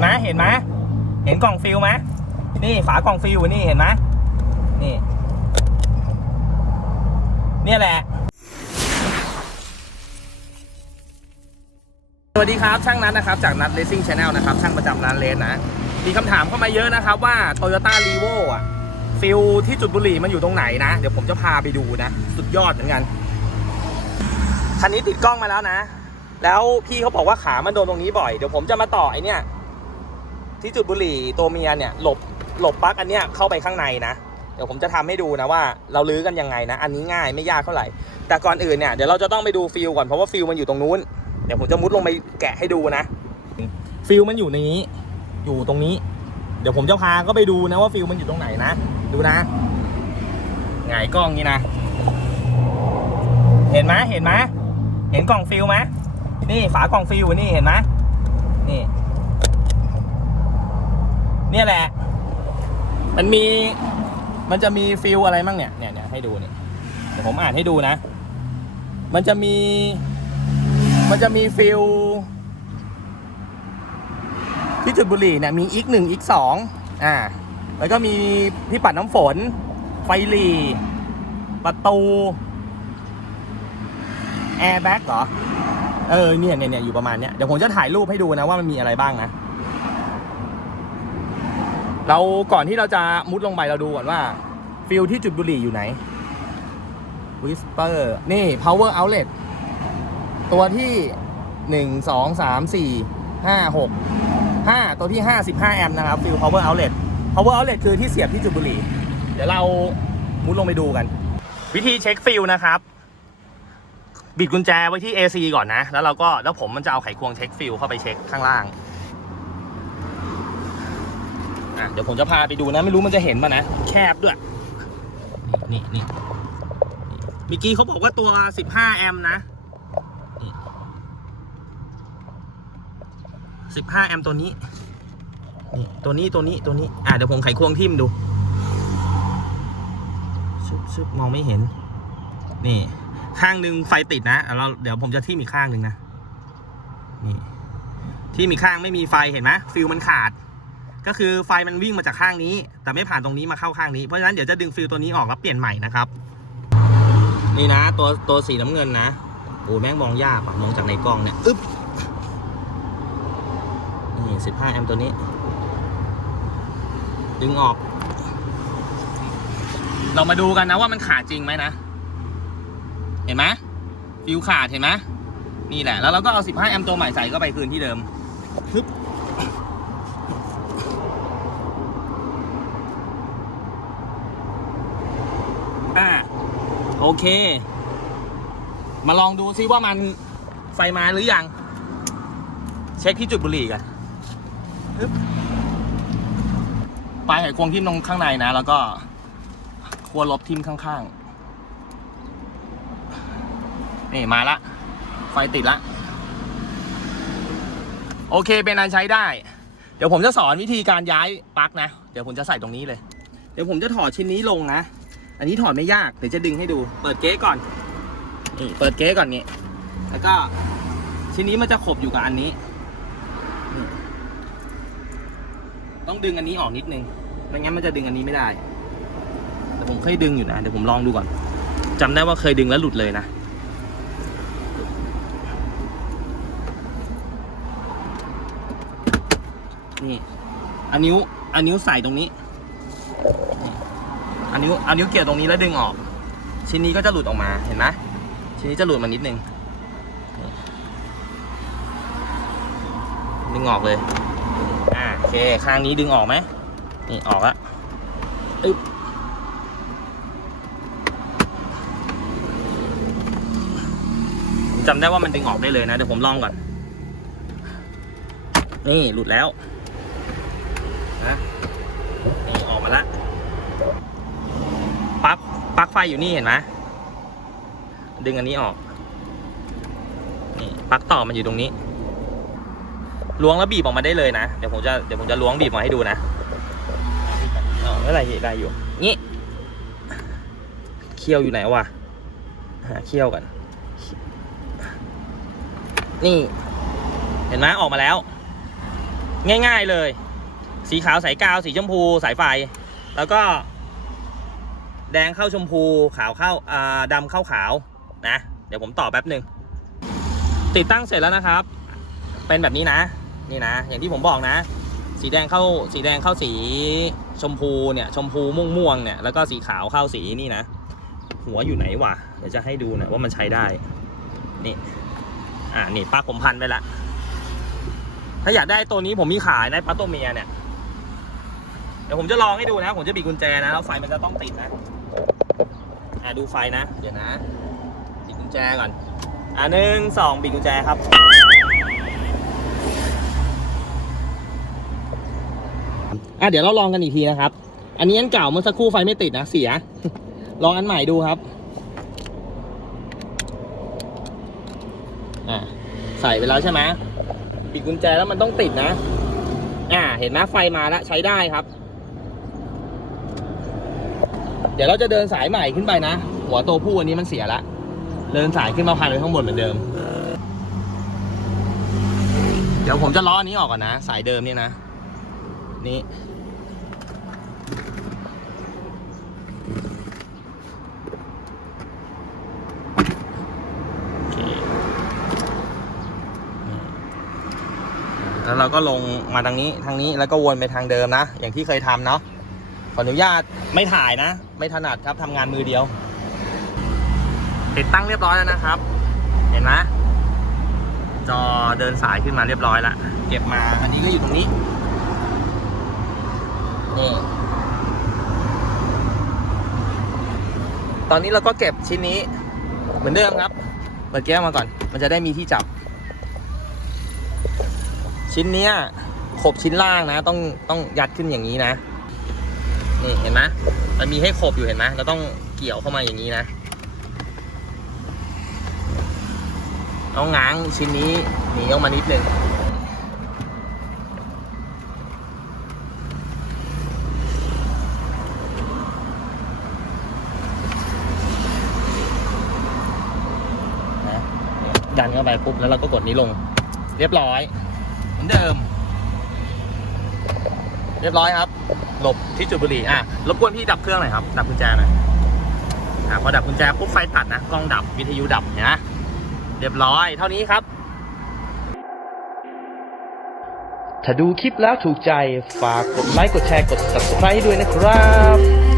ไหมเห็นไหมเห็นกล่องฟิลไหมนี่ฝากล่องฟิลนี่เห็นไหมนี่ เนี่ยแหละ สวัสดีครับช่างนัทนะครับ จากนัทเลสซิ่งชาแนลนะครับ ช่างประจำร้านเลสนะ มีคำถามเข้ามาเยอะนะครับว่า Toyota r e v o อะฟิลที่จุดบุหรี่มันอยู่ตรงไหนนะ เดี๋ยวผมจะพาไปดูนะ สุดยอดเหมือนกัน คันนี้ติดกล้องมาแล้วนะ แล้วพี่เขาบอกว่าขามันโดนตรงนี้บ่อย เดี๋ยวผมจะมาต่อไอเนี่ย ที่จุดบุหรี่ตัวเมียเนี่ยหลบหลบปลั๊กอันเนี้ยเข้าไปข้างในนะเดี๋ยวผมจะทำให้ดูนะว่าเราลื้อกันยังไงนะ อันนี้ง่ายไม่ยากเท่าไหร่ แต่ก่อนอื่นเนี่ยเดี๋ยวเราจะต้องไปดูฟิลก่อนเพราะว่าฟิลมันอยู่ตรงนู้น เดี๋ยวผมจะมุดลงไปแกะให้ดูนะ ฟิลมันอยู่ในนี้ อยู่ตรงนี้ เดี๋ยวผมจะพาก็ไปดูนะว่าฟิลมันอยู่ตรงไหนนะ ดูนะหงายกล้องนี่นะ เห็นไหมเห็นไหมเห็นกล่องฟิลไหมนี่ฝากล่องฟิลนี่เห็นไหมนี่ เนี่ยแหละ มันมี มันจะมีฟิลอะไรมั่งเนี่ย เนี่ยเนี่ยให้ดูเนี่ยเดี๋ยวผมอ่านให้ดูนะ มันจะมี มันจะมีฟิลที่จุดบุหรี่เนี่ยมีอีกหนึ่งอีกสองอ่า แล้วก็มีที่ปัดน้ำฝน ไฟหลีประตูแอร์แบ็กเหรอ เออเนี่ยเนี่ยเนี่ยอยู่ประมาณเนี้ยเดี๋ยวผมจะถ่ายรูปให้ดูนะว่ามันมีอะไรบ้างนะ เราก่อนที่เราจะมุดลงไปเราดูก่อนว่าฟิลที่จุดบุหรี่อยู่ไหน Whisper นี่ power outlet ตัวที่หนึ่งสองสามสี่ห้าหกห้าตัวที่ห้าสิบห้าแอมป์นะครับฟิล power outlet power outlet คือที่เสียบที่จุดบุหรี่ เดี๋ยวเรามุดลงไปดูกัน วิธีเช็คฟิลนะครับ บิดกุญแจไว้ที่ AC ก่อนนะ แล้วเราก็แล้วผมมันจะเอาไขควงเช็คฟิลเข้าไปเช็คข้างล่าง อะเดี๋ยวผมจะพาไปดูนะ ไม่รู้มันจะเห็นป่ะนะ แคบด้วย นี่นี่เมื่อกี้เขาบอกว่าตัว 15 แอมป์นะนี่15 แอมป์ตัวนี้ นี่ ตัวนี้ตัวนี้ตัวนี้ อะเดี๋ยวผมไขควงทิ่มดูชึบชึบมองไม่เห็น นี่ ข้างหนึ่งไฟติดนะอะเราเดี๋ยวผมจะทิ่มอีกข้างหนึ่งนะ นี่ ที่มีข้างไม่มีไฟเห็นไหมฟิลมันขาด ก็คือไฟมันวิ่งมาจากข้างนี้ แต่ไม่ผ่านตรงนี้มาเข้าข้างนี้ เพราะฉะนั้นเดี๋ยวจะดึงฟิลตัวนี้ออกแล้วเปลี่ยนใหม่นะครับ นี่นะ ตัวตัวสีน้ำเงินนะโอ้แม่งมองยากอะมองจากในกล้องเนี่ยอึ๊บนี่สิบห้าแอมป์ตัวนี้ ดึงออก เรามาดูกันนะว่ามันขาดจริงไหมนะ เห็นไหมฟิวขาดเห็นไหมนี่แหละ แล้วเราก็เอา 15 แอมป์ตัวใหม่ใส่เข้าไปคืนที่เดิมฮึบอ่า โอเค มาลองดูซิว่ามันไฟมาหรือยัง เช็คที่จุดบุหรี่กันปลายไขควงทิ่มตรงข้างในนะ แล้วก็ควรลบทิ่มข้างๆ นี่มาละ ไฟติดละ โอเคเป็นอันใช้ได้ เดี๋ยวผมจะสอนวิธีการย้ายปลั๊กนะ เดี๋ยวผมจะใส่ตรงนี้เลย เดี๋ยวผมจะถอดชิ้นนี้ลงนะ อันนี้ถอดไม่ยาก เดี๋ยวจะดึงให้ดู เปิดเก๊ก่อนนี่เปิดเก๊ก่อนนี่ แล้วก็ชิ้นนี้มันจะขบอยู่กับอันนี้นี่ต้องดึงอันนี้ออกนิดนึง ไม่งั้นมันจะดึงอันนี้ไม่ได้ แต่ผมเคยดึงอยู่นะ เดี๋ยวผมลองดูก่อนจำได้ว่าเคยดึงแล้วหลุดเลยนะ นี่อันนิ้วอันนิ้วใส่ตรงนี้นี่ อันนิ้วอันนิ้วเกี่ยวตรงนี้แล้วดึงออก ชิ้นนี้ก็จะหลุดออกมาเห็นไหมชิ้นนี้จะหลุดมานิดนึงดึงออกเลยอ่าโอเคข้างนี้ดึงออกไหมนี่ออกละอึ๊บจำได้ว่ามันดึงออกได้เลยนะเดี๋ยวผมลองก่อน นี่หลุดแล้วนะนี่ออกมาละป ลั๊กปลั๊กไฟอยู่นี่เห็นไหมดึงอันนี้ออก นี่ปลั๊กต่อมันอยู่ตรงนี้ ล้วงแล้วบีบออกมาได้เลยนะ เดี๋ยวผมจะเดี๋ยวผมจะล้วงบีบมาให้ดูนะเอาไม่เป็นไรได้อยู่ นี่ เคี้ยวอยู่ไหนวะ หาเคี้ยวกัน นี่ เห็นไหมออกมาแล้ว ง่าย ๆเลย สีขาวสายกาว สีชมพูสายไฟ แล้วก็ แดงเข้าชมพูขาวเข้าอ่าดำเข้าขาวนะ เดี๋ยวผมต่อแป๊บหนึ่งติดตั้งเสร็จแล้วนะครับ เป็นแบบนี้นะนี่นะ อย่างที่ผมบอกนะ สีแดงเข้าสีแดงเข้าสีชมพูเนี่ยชมพูม่วงม่วงเนี่ยแล้วก็สีขาวเข้าสีนี่นะ หัวอยู่ไหนวะเดี๋ยวจะให้ดูนะว่ามันใช้ได้นี่อ่านี่ปลั๊กผมพันไปละถ้าอยากได้ตัวนี้ผมมีขายนะปลั๊กตัวเมียเนี่ยเดี๋ยวผมจะลองให้ดูนะ ผมจะบีบกุญแจนะแล้วไฟมันจะต้องติดนะ ดูไฟนะ เดี๋ยวนะบีบกุญแจก่อน อ่าหนึ่งสองบีบกุญแจครับ อะเดี๋ยวเราลองกันอีกทีนะครับ อันนี้อันเก่าเมื่อสักครู่ไฟไม่ติดนะเสีย ลองอันใหม่ดูครับ อ่าใส่ไปแล้วใช่ไหมปิดกุญแจแล้วมันต้องติดนะ อ่า เห็นไหมไฟมาแล้วใช้ได้ครับ เดี๋ยวเราจะเดินสายใหม่ขึ้นไปนะ หัวโตผู้อันนี้มันเสียละ เดินสายขึ้นมาพันไว้ข้างบนเหมือนเดิม เดี๋ยวผมจะล้ออันนี้ออกก่อนนะ สายเดิมเนี่ยนะ นี่แล้วเราก็ลงมาทางนี้ทางนี้แล้วก็วนไปทางเดิมนะ อย่างที่เคยทำเนาะ ขออนุญาตไม่ถ่ายนะ ไม่ถนัดครับทำงานมือเดียว ติดตั้งเรียบร้อยแล้วนะครับ เห็นไหมจอเดินสายขึ้นมาเรียบร้อยแล้วเก็บมาอันนี้ก็อยู่ตรงนี้นี่ตอนนี้เราก็เก็บชิ้นนี้ เหมือนเดิมครับเปิดแก้วมาก่อน มันจะได้มีที่จับ ชิ้นเนี้ยขบชิ้นล่างนะ ต้องต้องยัดขึ้นอย่างนี้นะ นี่เห็นไหมมันมีให้ขบอยู่เห็นไหมเราต้องเกี่ยวเข้ามาอย่างนี้นะเอาง้างชิ้นนี้หนีออกมานิดนึงนะดันเข้าไปปุ๊บแล้วเราก็กดนี้ลง เรียบร้อย เหมือนเดิม เรียบร้อยครับ หลบที่จุดบุหรี่อะรบกวนพี่ดับเครื่องหน่อยครับ ดับกุญแจหน่อยอะพอดับกุญแจปุ๊บไฟตัดนะกล้องดับวิทยุดับเนี่ยเรียบร้อย เท่านี้ครับ ถ้าดูคลิปแล้วถูกใจฝากกดไลค์กดแชร์กด subscribe ด้วยนะครับ